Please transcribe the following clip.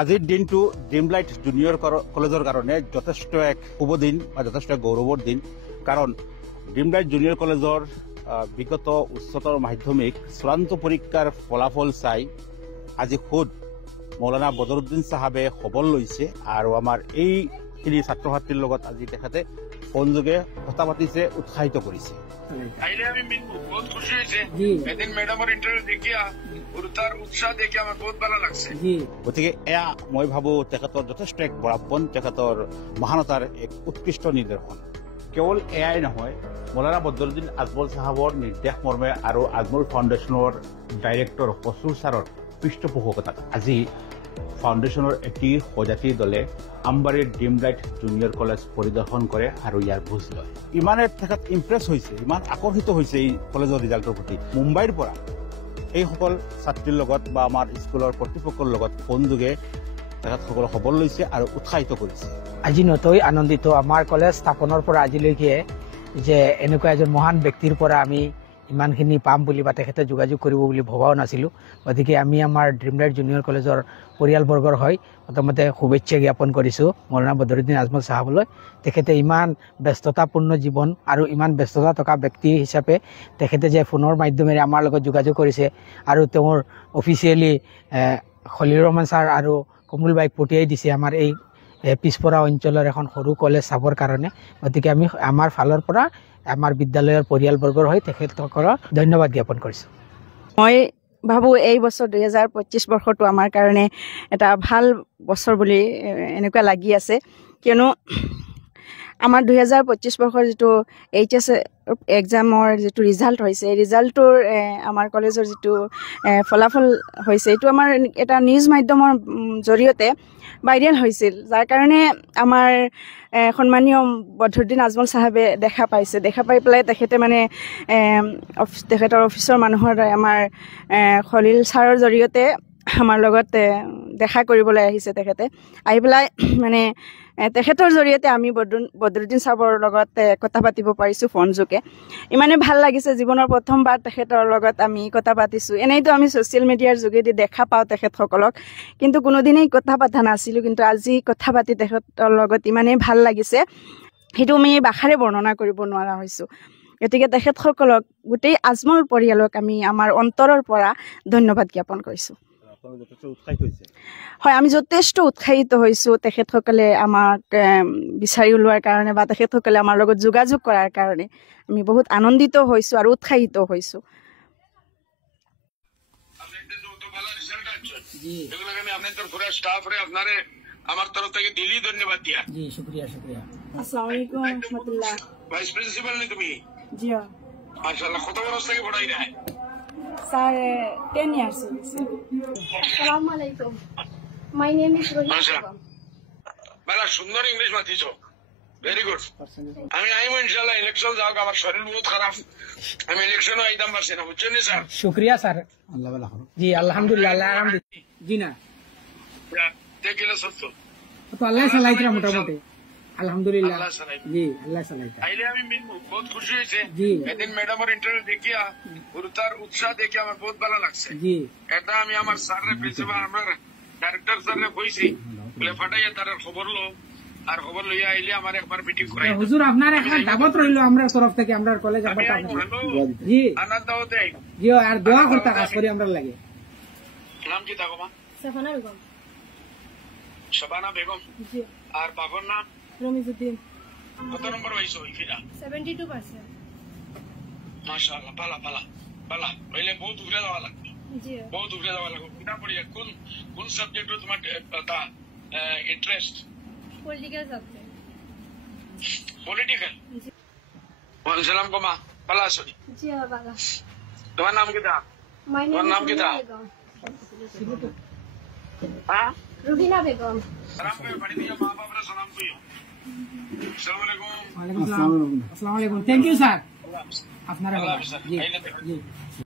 আজিৰ দিনটো Dreamlight junior কলেজৰ কাৰণে যথেষ্ট এক শুভ দিন বা যথেষ্ট এক গৌৰৱৰ দিন, কাৰণ ড্ৰিমলাইট জুনিয়ৰ কলেজৰ বিগত উচ্চতৰ মাধ্যমিক চূড়ান্ত পৰীক্ষাৰ ফলাফল চাই আজি খুদ মৌলানা বদৰুদ্দিন চাহাবে খবৰ লৈছে আৰু আমাৰ এইখিনি ছাত্ৰ ছাত্ৰীৰ লগত আজি তেখেতে ফোনযোগে কথা পাতিছে, উৎসাহিত কৰিছে। গতিকে এয়া মই ভাবো তেখেতৰ যথেষ্ট এক বৰাপন, তেখেতৰ মহানতাৰ এক উৎকৃষ্ট নিদৰ্শন। কেৱল এয়াই নহয়, মৌলানা বদৰুদ্দিন আজমল চাহাবৰ নিৰ্দেশ মৰ্মে আৰু আজমল ফাউণ্ডেশ্যনৰ ডাইৰেক্টৰ কচুৰ ছাৰৰ পৃষ্ঠপোষকতাত আজি ফাউণ্ডেশ্যনৰ এটি সজাতি দলে আমবাৰীৰ ড্ৰিমলাইট জুনিয়ৰ কলেজ পৰিদৰ্শন কৰে আৰু ইয়াৰ বুজ লয়। ইমানে তেখেত ইমপ্ৰেছ হৈছে, ইমান আকৰ্ষিত হৈছে এই কলেজৰ ৰিজাল্টৰ প্ৰতি। মুম্বাইৰ পৰা এইসকল ছাত্ৰীৰ লগত বা আমাৰ স্কুলৰ কৰ্তৃপক্ষৰ লগত ফোনযোগে তেখেতসকলে খবৰ লৈছে আৰু উৎসাহিত কৰিছে। আজি নতৈ আনন্দিত আমাৰ কলেজ স্থাপনৰ পৰা আজিলৈকে যে এনেকুৱা এজন মহান ব্যক্তিৰ পৰা আমি ইমানখিনি পাম বুলি বা তেখেতে যোগাযোগ কৰিব বুলি ভবাও নাছিলোঁ। গতিকে আমি আমাৰ ড্ৰিমলাইট জুনিয়ৰ কলেজৰ পৰিয়ালবৰ্গৰ হৈ প্ৰথমতে শুভেচ্ছা জ্ঞাপন কৰিছোঁ মৌলানা বদৰুদ্দিন আজমল চাহাবলৈ। তেখেতে ইমান ব্যস্ততাপূৰ্ণ জীৱন আৰু ইমান ব্যস্ততা থকা ব্যক্তি হিচাপে তেখেতে যে ফোনৰ মাধ্যমেৰে আমাৰ লগত যোগাযোগ কৰিছে আৰু তেওঁৰ অফিচিয়েলি খলিলুৰ ৰহমান ছাৰ আৰু কমল বাইক পঠিয়াই দিছে আমাৰ এই পিছপৰা অঞ্চলৰ এখন সৰু কলেজ চাবৰ কাৰণে। গতিকে আমি আমাৰ ফালৰ পৰা আমাৰ বিদ্যালয়ৰ পৰিয়ালবৰ্গৰ হৈ তেখেতসকলক ধন্যবাদ জ্ঞাপন কৰিছোঁ। মই ভাবোঁ এই বছৰ 2025 বৰ্ষটো আমাৰ কাৰণে এটা ভাল বছৰ বুলি এনেকুৱা লাগি আছে, কিয়নো আমাৰ 2025 বৰ্ষৰ যিটো HS এক্সামৰ যিটো ৰিজাল্ট হৈছে, এই ৰিজাল্টটোৰ আমাৰ কলেজৰ যিটো ফলাফল হৈছে, এইটো আমাৰ এটা নিউজ মাধ্যমৰ জৰিয়তে ভাইৰেল হৈছিল, যাৰ কাৰণে আমাৰ সন্মানীয় বদৰুদ্দিন আজমল চাহাবে দেখা পাই পেলাই তেখেতে মানে তেখেতৰ অফিচৰ মানুহৰ আমাৰ খলিল ছাৰৰ জৰিয়তে আমাৰ লগত দেখা কৰিবলৈ আহিছে। তেখেতে আহি পেলাই মানে তেখেতৰ জৰিয়তে আমি বদৰুদ্দিন চাহাবৰ লগত কথা পাতিব পাৰিছোঁ ফোনযোগে। ইমানে ভাল লাগিছে, জীৱনৰ প্ৰথমবাৰ তেখেতৰ লগত আমি কথা পাতিছোঁ। এনেইতো আমি ছ'চিয়েল মিডিয়াৰ যোগেদি দেখা পাওঁ তেখেতসকলক, কিন্তু কোনোদিনেই কথা পতা নাছিলোঁ, কিন্তু আজি কথা পাতি তেখেতৰ লগত ইমানেই ভাল লাগিছে, সেইটো আমি ভাষাৰে বৰ্ণনা কৰিব নোৱাৰা হৈছোঁ। গতিকে তেখেতসকলক, গোটেই আজমল পৰিয়ালক আমি আমাৰ অন্তৰৰ পৰা ধন্যবাদ জ্ঞাপন কৰিছোঁ। হয়, আমি যথেষ্ট উৎসাহিত হৈছোঁ তেখেতসকলে আমাক বিচাৰি ওলোৱাৰ কাৰণে বা তেখেতসকলে আমাৰ লগত যোগাযোগ কৰাৰ কাৰণে আমি বহুত আনন্দিত হৈছোঁ আৰু উৎসাহিত হৈছোঁ। Sir, 10 years. Assalamu alaikum. My name is Rohit Begum. Bala sundar English mathicho. Very good. আমি আইম ইনশাআল্লাহ ইলেকশন যাও, আমার শরীর বহুত খারাপ, আমি ইলেকশনে আইতাম পারছি না, বুঝছেন স্যার? শুকরিয়া স্যার। আল্লাহ ভালো করুন। জি আলহামদুলিল্লাহ, আল্লাহ আলহামদুলিল্লাহ। জি না দেখিলে সত্য তো আল্লাহ সালাইতরা মোটামুটি আলহামদুলিল্লাহ। জি আল্লাহ সালাইতরা আইলে আমি বহুত খুশি হয়েছে। এদিন ম্যাডামের ইন্টারভিউ দেখিয়া গুরুতার উৎসাহ দেখে আমার বহুত ভালো লাগছে। জি এটা আমি আমার স্যারের প্রিন্সিপাল আমার ডাইরেক্টর স্যাররে কইছি, বলে ফাটাইয়া তার খবর লো, আর খবর লইয়া আইলে আমার একবার মিটিং করাই। হুজুর আপনার একটা দাওয়াত রইল আমরা তরফ থেকে, আমরা কলেজ আবার জি আনার দাওয়াতে আই। জি আর দোয়া করতে কাজ করি আমরা লাগে। নাম কি তাগো মা? সাফানা বেগম। শাবানা বেগম। জি। আর বাবার নাম? রমিজউদ্দিন। কত নম্বর হইছো ইফিরা? 72%। মাশাআল্লাহ, পালা পালা পালা হইলে বহুত উপরে যাওয়া লাগবে। জি বহুত উপরে যাওয়া লাগবে। কিনা পড়িয়া কোন সাবজেক্টে তোমার তা interest? Political subject. Political. G. ওয়ালাইকুম সালাম কোমা, পালা আসনি? জি বাবা। তোমার নাম কি তা? মাই নাম কি তা? হ্যাঁ? রুবিনা বেগম। সালাম কইও, বাড়ি দিয়া মা বাবারে সালাম কইও। আসসালামু আলাইকুম। ওয়া আলাইকুম আসসালাম। আসসালামু আলাইকুম। Thank U sir. আপনারা জি জি।